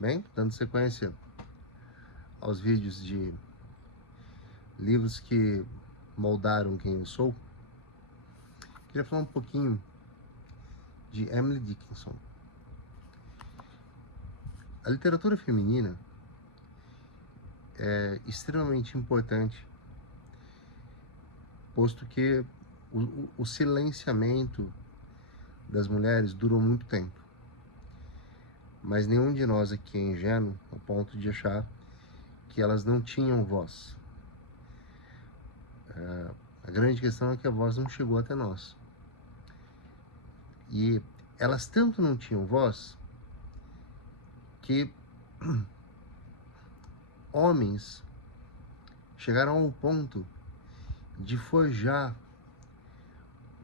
Bem, dando sequência aos vídeos de livros que moldaram quem eu sou, queria falar um pouquinho de Emily Dickinson. A literatura feminina é extremamente importante, posto que o silenciamento das mulheres durou muito tempo. Mas nenhum de nós aqui é ingênuo ao ponto de achar que elas não tinham voz. A grande questão é que a voz não chegou até nós. E elas tanto não tinham voz que homens chegaram ao ponto de forjar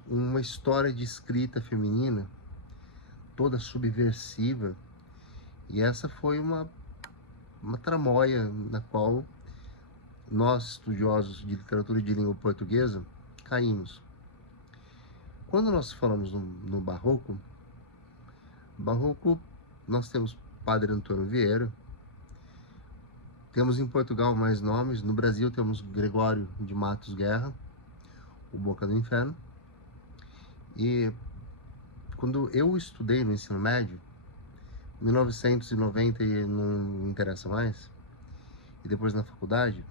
uma história de escrita feminina toda subversiva, e essa foi uma tramóia na qual nós, estudiosos de literatura de língua portuguesa, caímos. Quando nós falamos no barroco, nós temos Padre Antônio Vieira, temos em Portugal mais nomes, no Brasil temos Gregório de Matos Guerra, o Boca do Inferno. E quando eu estudei no ensino médio, 1990 e não interessa mais, e depois na faculdade,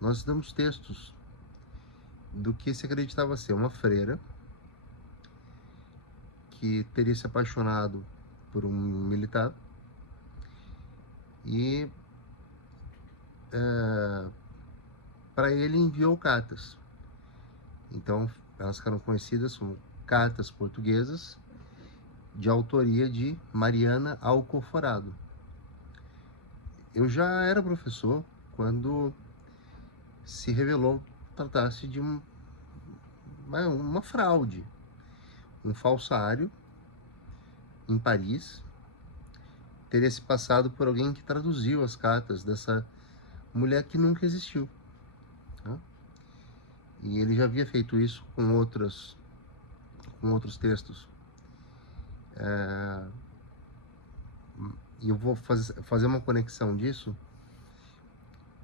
nós estudamos textos do que se acreditava ser uma freira que teria se apaixonado por um militar e para ele enviou cartas. Então elas ficaram conhecidas como cartas portuguesas, de autoria de Mariana Alcoforado. Eu já era professor quando se revelou tratar-se de uma fraude, um falsário em Paris teria se passado por alguém que traduziu as cartas dessa mulher que nunca existiu, né? E ele já havia feito isso com outros textos. E eu vou fazer uma conexão disso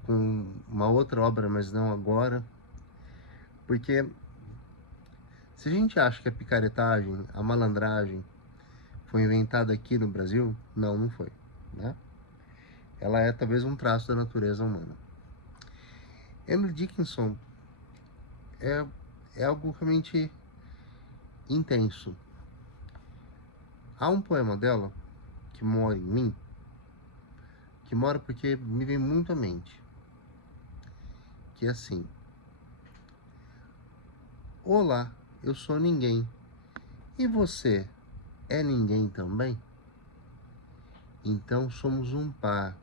com uma outra obra, mas não agora, porque se a gente acha que a picaretagem, a malandragem foi inventada aqui no Brasil, não foi, né? Ela é talvez um traço da natureza humana. Emily Dickinson é algo realmente intenso. Há um poema dela que mora em mim, que mora porque me vem muito à mente, que é assim: olá, eu sou ninguém, e você é ninguém também? Então somos um par.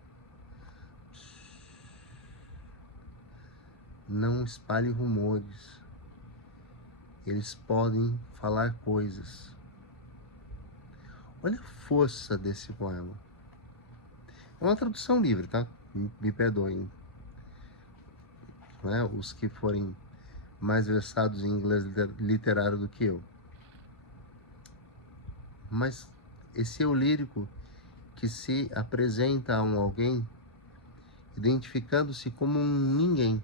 Não espalhe rumores, eles podem falar coisas. Olha a força desse poema. É uma tradução livre, tá? Me perdoem, né? Os que forem mais versados em inglês literário do que eu. Mas esse eu lírico que se apresenta a alguém identificando-se como um ninguém.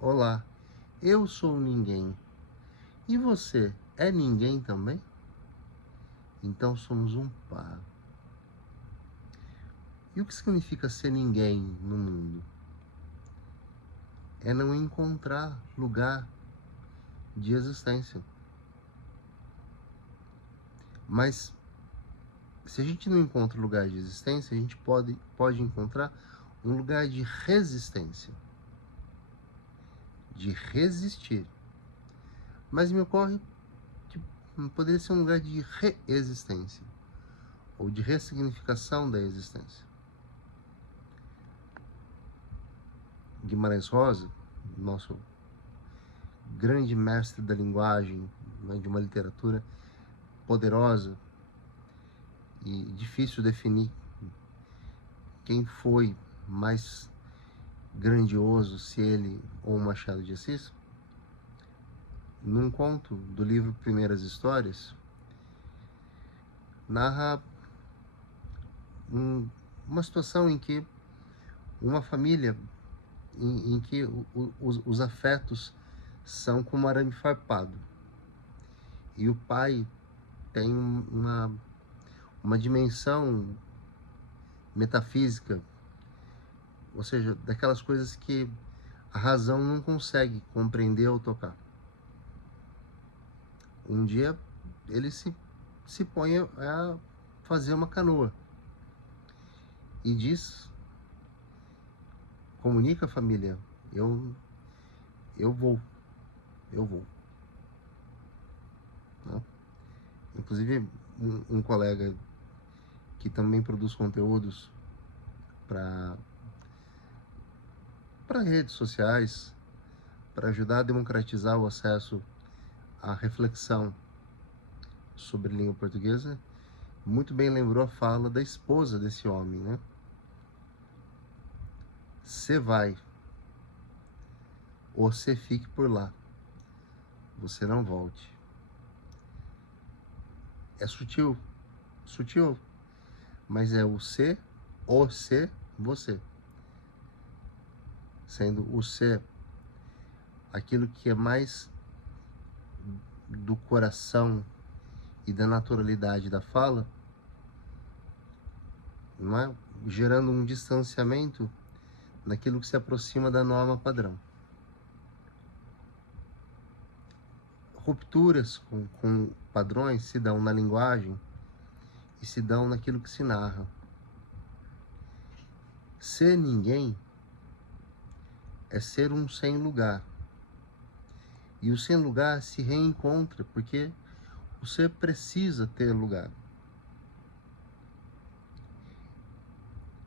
Olá, eu sou ninguém. E você é ninguém também? Então somos um par. E o que significa ser ninguém no mundo? É não encontrar lugar de existência. Mas se a gente não encontra lugar de existência, a gente pode encontrar um lugar de resistência, de resistir. Mas me ocorre que poderia ser um lugar de reexistência, ou de ressignificação da existência. Guimarães Rosa, nosso grande mestre da linguagem, né, de uma literatura poderosa e difícil definir quem foi mais grandioso, se ele ou Machado de Assis. Num conto do livro Primeiras Histórias, narra uma situação em que uma família em que os afetos são como arame farpado. E o pai tem uma dimensão metafísica, ou seja, daquelas coisas que a razão não consegue compreender ou tocar. Um dia ele se põe a fazer uma canoa e diz, comunica à família, eu vou. Né? Inclusive um colega que também produz conteúdos para redes sociais, para ajudar a democratizar o acesso à reflexão sobre língua portuguesa, muito bem lembrou a fala da esposa desse homem, né? Você vai, ou você fique por lá, você não volte. É sutil, mas é o ser, você. Sendo o ser aquilo que é mais do coração e da naturalidade da fala, não é? Gerando um distanciamento naquilo que se aproxima da norma padrão. Rupturas com padrões se dão na linguagem e se dão naquilo que se narra. Ser ninguém é ser um sem lugar. E o sem lugar se reencontra, porque o ser precisa ter lugar.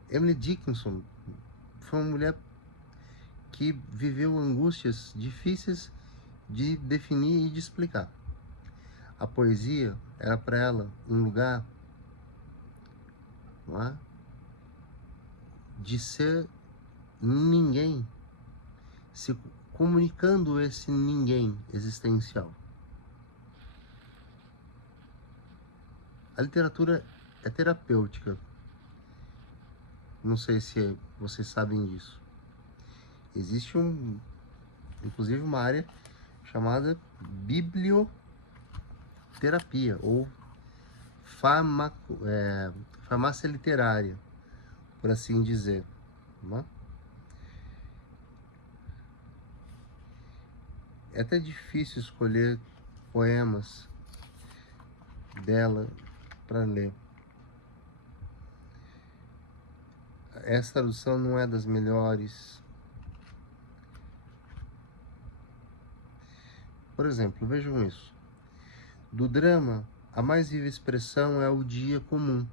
Emily Dickinson foi uma mulher que viveu angústias difíceis de definir e de explicar. A poesia era para ela um lugar, não é? De ser ninguém, se comunicando esse ninguém existencial. A literatura é terapêutica. Não sei se vocês sabem disso. Existe inclusive uma área chamada biblioterapia ou farmácia literária, por assim dizer. Não é? É até difícil escolher poemas dela para ler. Essa tradução não é das melhores. Por exemplo, vejam isso. Do drama, a mais viva expressão é o dia comum.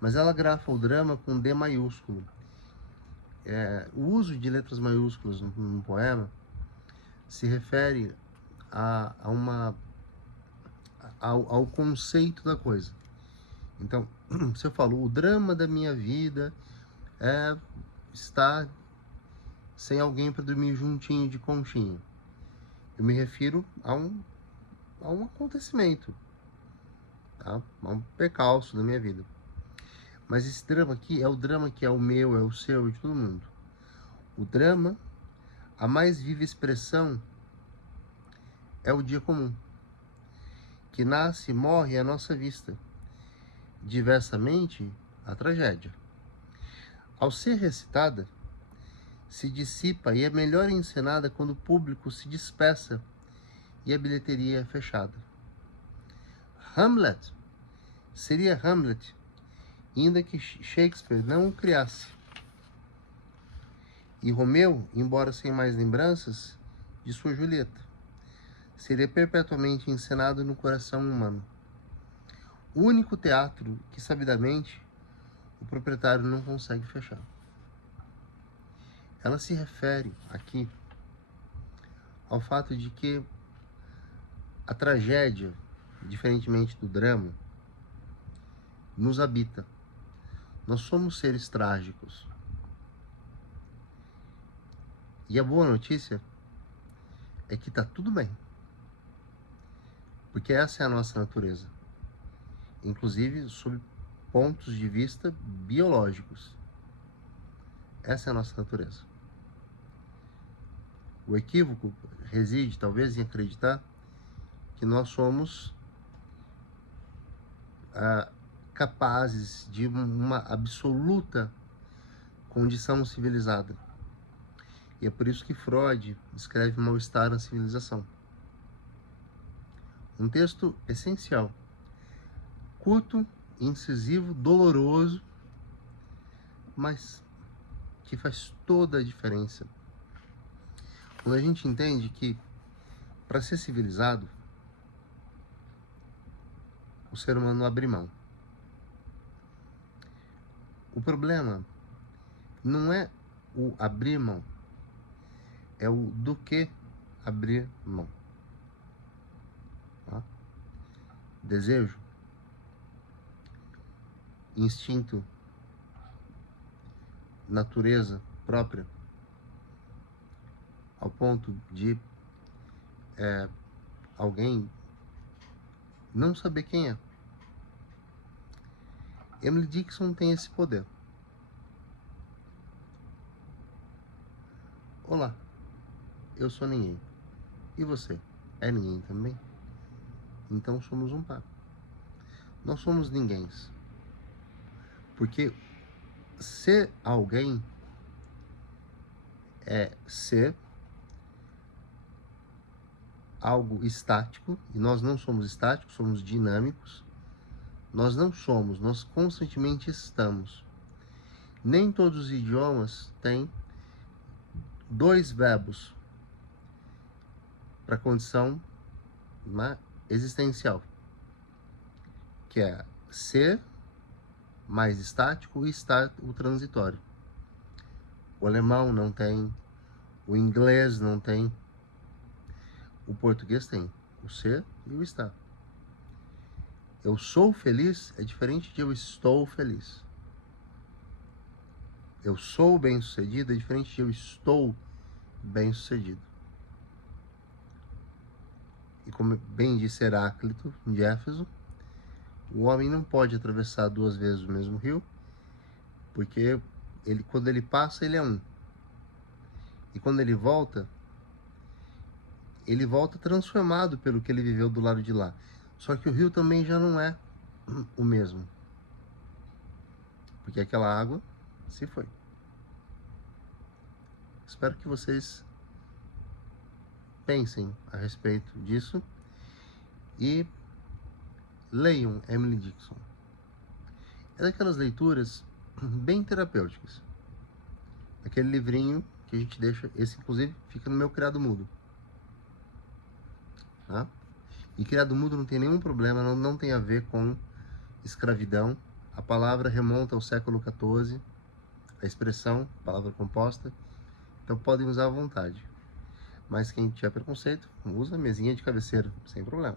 Mas ela grafa o drama com D maiúsculo. O uso de letras maiúsculas num poema se refere ao conceito da coisa. Então, se eu falo, o drama da minha vida é estar sem alguém para dormir juntinho de conchinha. Eu me refiro a um acontecimento, tá? A um percalço da minha vida. Mas esse drama aqui é o drama que é o meu, é o seu, é de todo mundo. O drama, a mais viva expressão, é o dia comum, que nasce e morre à nossa vista. Diversamente, a tragédia. Ao ser recitada, se dissipa e é melhor encenada quando o público se dispersa e a bilheteria é fechada. Hamlet seria Hamlet, ainda que Shakespeare não o criasse. E Romeu, embora sem mais lembranças de sua Julieta, seria perpetuamente encenado no coração humano. O único teatro que, sabidamente, o proprietário não consegue fechar. Ela se refere aqui ao fato de que a tragédia, diferentemente do drama, nos habita. Nós somos seres trágicos. E a boa notícia é que está tudo bem. Porque essa é a nossa natureza. inclusive sob pontos de vista biológicos. Essa é a nossa natureza. O equívoco reside, talvez, em acreditar que nós somos capazes de uma absoluta condição civilizada. E é por isso que Freud escreve Mal-Estar na Civilização. Um texto essencial, curto, incisivo, doloroso, mas que faz toda a diferença. Quando a gente entende que, para ser civilizado, o ser humano abre mão. O problema não é o abrir mão, é o do que abrir mão. Tá? Desejo, instinto, natureza própria, ao ponto de alguém não saber quem é. Emily Dickinson tem esse poder. Olá, eu sou ninguém. E você? É ninguém também? Então somos um par. Nós somos ninguéms. Porque ser alguém é ser algo estático, e nós não somos estáticos, somos dinâmicos. Nós não somos, nós constantemente estamos. Nem todos os idiomas têm dois verbos para condição existencial, que é ser mais estático e estar o transitório. O alemão não tem, o inglês não tem, o português tem o ser e o estar. Eu sou feliz é diferente de eu estou feliz. Eu sou bem-sucedido é diferente de eu estou bem-sucedido. E como bem disse Heráclito, de Éfeso, o homem não pode atravessar duas vezes o mesmo rio, porque quando ele passa, ele é um. E quando ele volta transformado pelo que ele viveu do lado de lá. Só que o rio também já não é o mesmo, porque aquela água se foi. Espero que vocês pensem a respeito disso e leiam Emily Dickinson. É daquelas leituras bem terapêuticas. Aquele livrinho que a gente deixa, esse inclusive fica no meu criado mudo. Tá? E criado mudo não tem nenhum problema, não tem a ver com escravidão. A palavra remonta ao século XIV, a expressão, palavra composta, então podem usar à vontade. Mas quem tiver preconceito, usa a mesinha de cabeceira, sem problema.